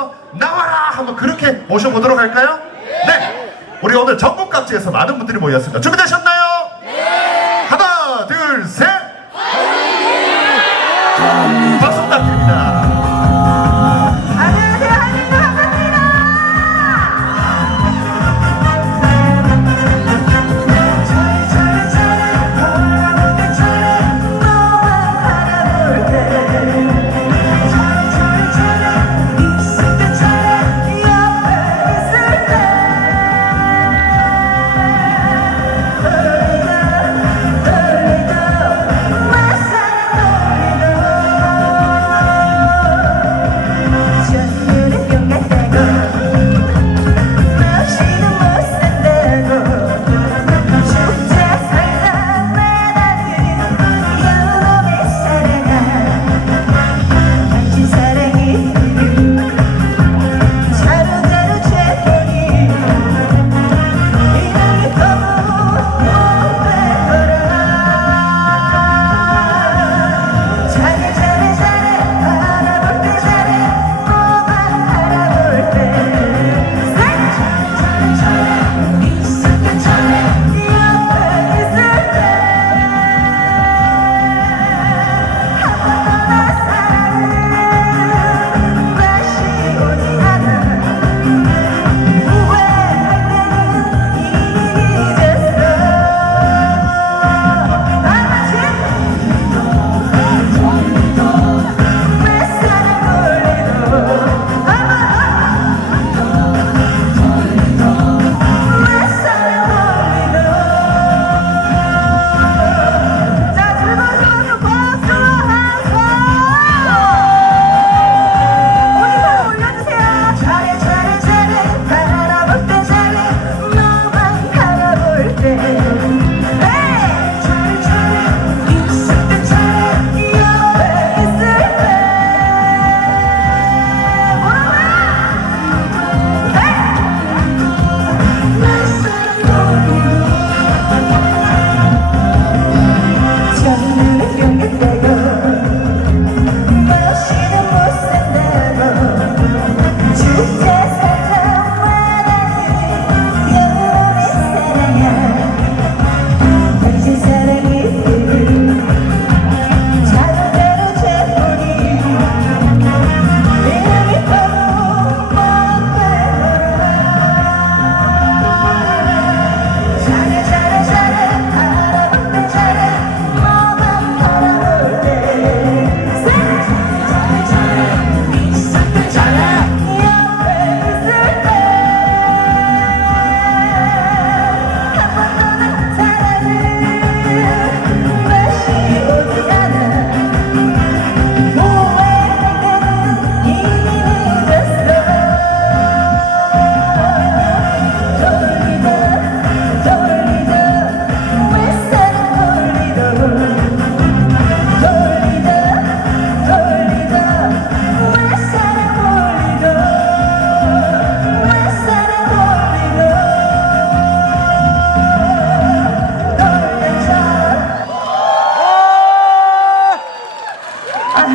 나와서 나와라 한번 그렇게 모셔보도록 할까요? 네. 우리 오늘 전국 각지에서 많은 분들이 모였습니다. 준비되셨나요? 네. 하나, 둘, 셋. 박수 부탁드립니다. 안녕하세요, 한민도 반갑습니다.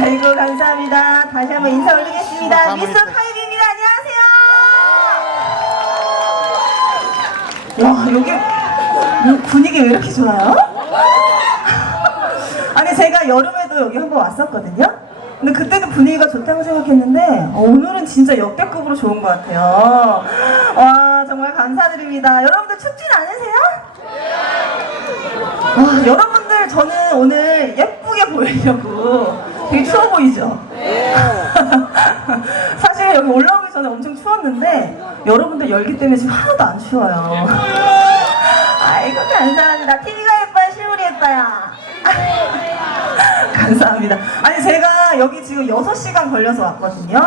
아이고 감사합니다. 다시 한번 인사 올리겠습니다. 미스터 파이브입니다. 안녕하세요. 와 여기 분위기 왜 이렇게 좋아요? 아니 제가 여름에도 여기 한번 왔었거든요. 근데 그때도 분위기가 좋다고 생각했는데 오늘은 진짜 역대급으로 좋은 것 같아요. 와 정말 감사드립니다. 여러분들 춥진 않으세요? 와 여러분들 저는 오늘 예쁘게 보이려고 되게 추워 보이죠? 사실 여기 올라오기 전에 엄청 추웠는데 여러분들 열기 때문에 지금 하나도 안 추워요. 아이고 감사합니다. TV가 예뻐요? 실물이 예뻐요? 감사합니다. 아니 제가 여기 지금 6시간 걸려서 왔거든요.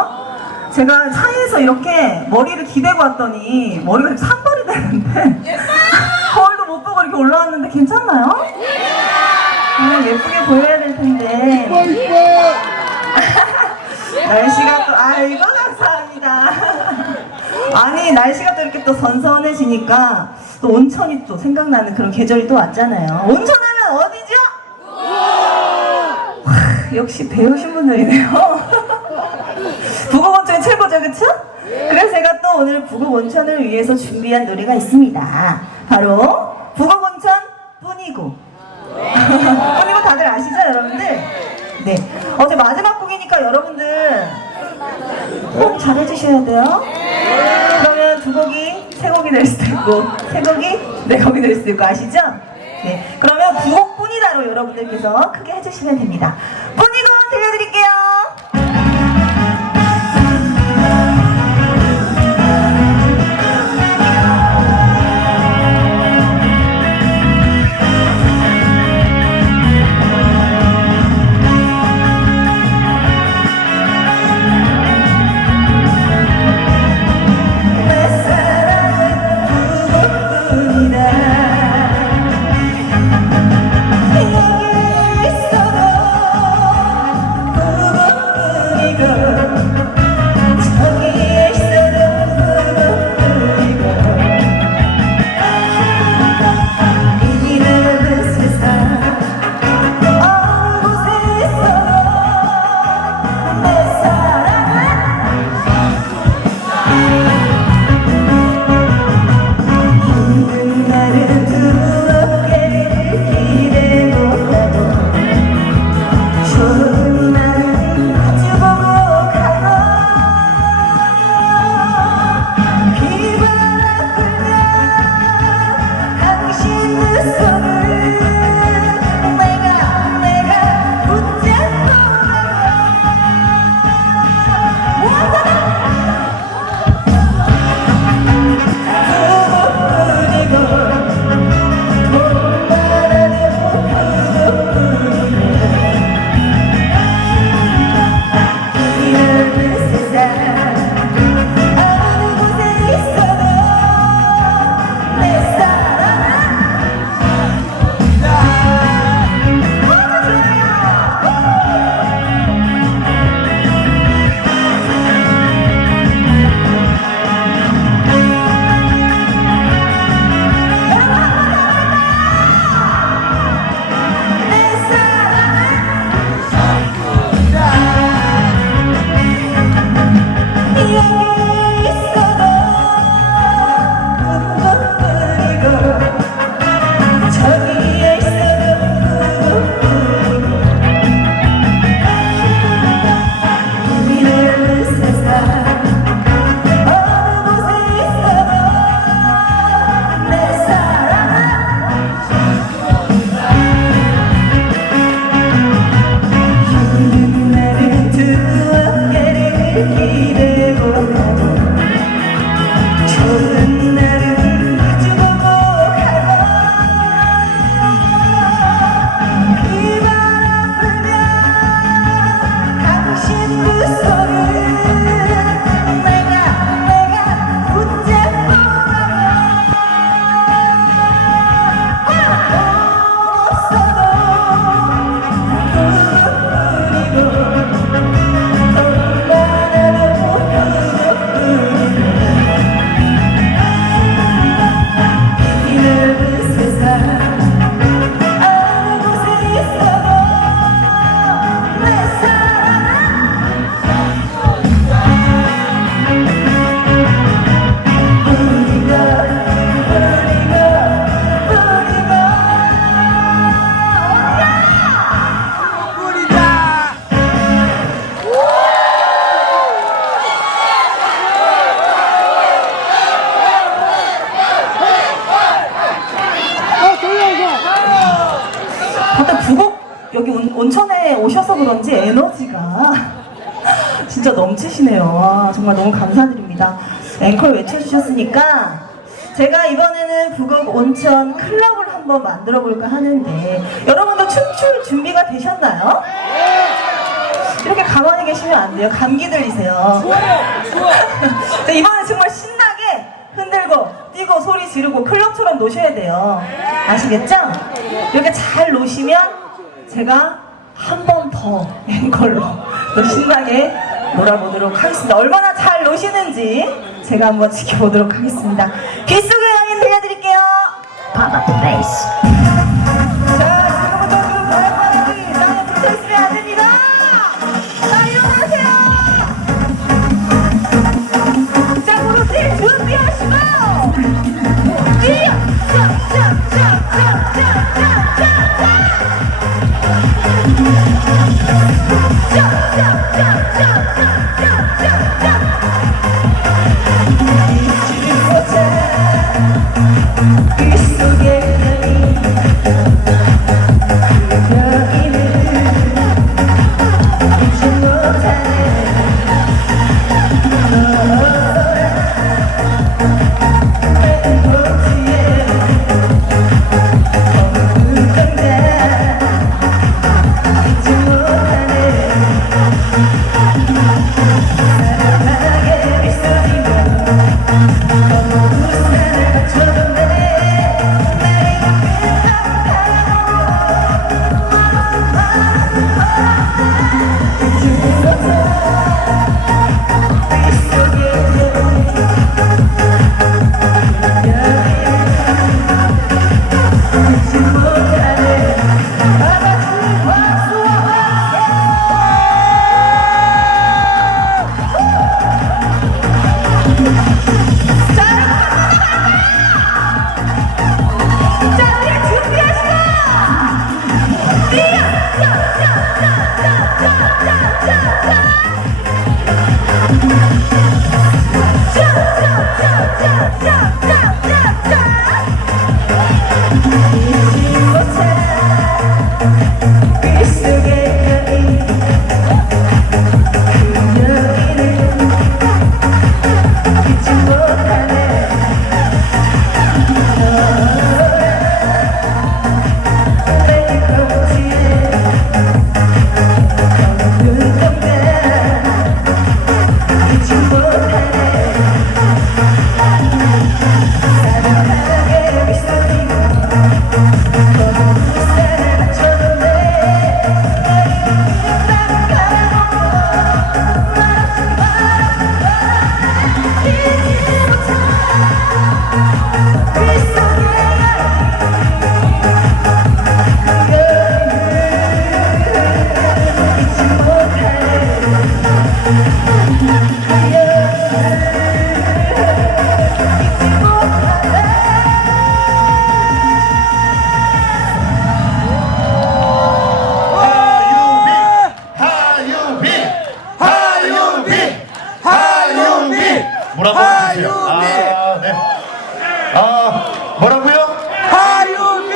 제가 차에서 이렇게 머리를 기대고 왔더니 머리가 지금 산발이 되는데 거울도 못 보고 이렇게 올라왔는데 괜찮나요? 아, 예쁘게 보여야 될 텐데. 날씨가 또 아이고 감사합니다. 아니 날씨가 또 이렇게 또 선선해지니까 또 온천이 또 생각나는 그런 계절이 또 왔잖아요. 온천하면 어디죠? 와, 역시 배우신 분들이네요. 북어원천이 최고죠, 그쵸? 오늘 북옥 온천을 위해서 준비한 노래가 있습니다. 바로 북옥 온천 뿐이고. 뿐이고 다들 아시죠, 여러분들? 네. 어제 마지막 곡이니까 여러분들 꼭 잘해주셔야 돼요. 그러면 두 곡이 세 곡이 될 수도 있고, 세 곡이 네 곡이 될 수도 있고, 아시죠? 네. 그러면 두 곡뿐이다로 여러분들께서 크게 해주시면 됩니다. 뿐이고 들려드릴게요. 여기 온천에 오셔서 그런지 에너지가 진짜 넘치시네요. 와, 정말 너무 감사드립니다. 앵콜 외쳐주셨으니까 제가 이번에는 북옥 온천 클럽을 한번 만들어 볼까 하는데 여러분도 춤출 준비가 되셨나요? 이렇게 가만히 계시면 안 돼요. 감기 들리세요. 이번엔 정말 신나게 흔들고 뛰고 소리 지르고 클럽처럼 노셔야 돼요. 아시겠죠? 이렇게 잘 노시면 제가 한 번 더 앵콜로 더 신나게 놀아보도록 하겠습니다. 얼마나 잘 노시는지 제가 한번 지켜보도록 하겠습니다. 빗속의 여인 들려드릴게요. Pop up the bass. 자, 지금부터 그 바람바람이 나는 붙어있으면 안 됩니다. 자, 일어나세요. 자, 그렇지. 뭐라고 해주세요? 네. 뭐라고요? 하유미!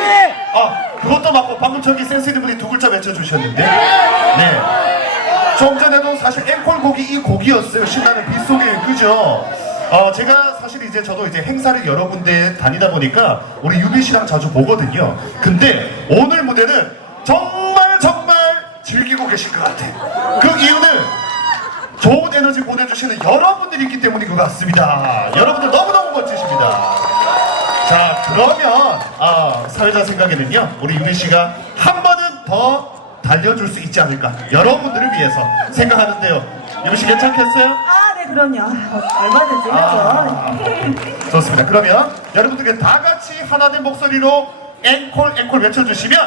그것도 맞고 방금 저기 센스 있는 분이 두 글자 외쳐주셨는데 네. 좀 전에도 사실 앵콜 곡이 이 곡이었어요. 신나는 빗속에, 그죠? 제가 사실 이제 저도 이제 행사를 여러 군데 다니다 보니까 우리 유비 씨랑 자주 보거든요. 근데 오늘 무대는 정말 즐기고 계실 것 같아요. 그 이유는 좋은 에너지 보내주시는 여러분들이 있기 때문인 것 같습니다. 여러분들 너무너무 멋지십니다. 자, 그러면 사회자 생각에는요, 우리 유리 씨가 한 번은 더 달려줄 수 있지 않을까, 여러분들을 위해서 생각하는데요. 유리 씨 괜찮겠어요? 네, 그럼요. 얼마든지 하죠. 좋습니다. 그러면 여러분들께 다 같이 하나된 목소리로 앵콜 외쳐주시면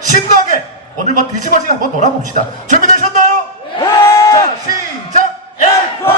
신나게 오늘 뭐 뒤집어지게 한번 놀아봅시다. 준비되셨나요? 자, 시작! 앵콜!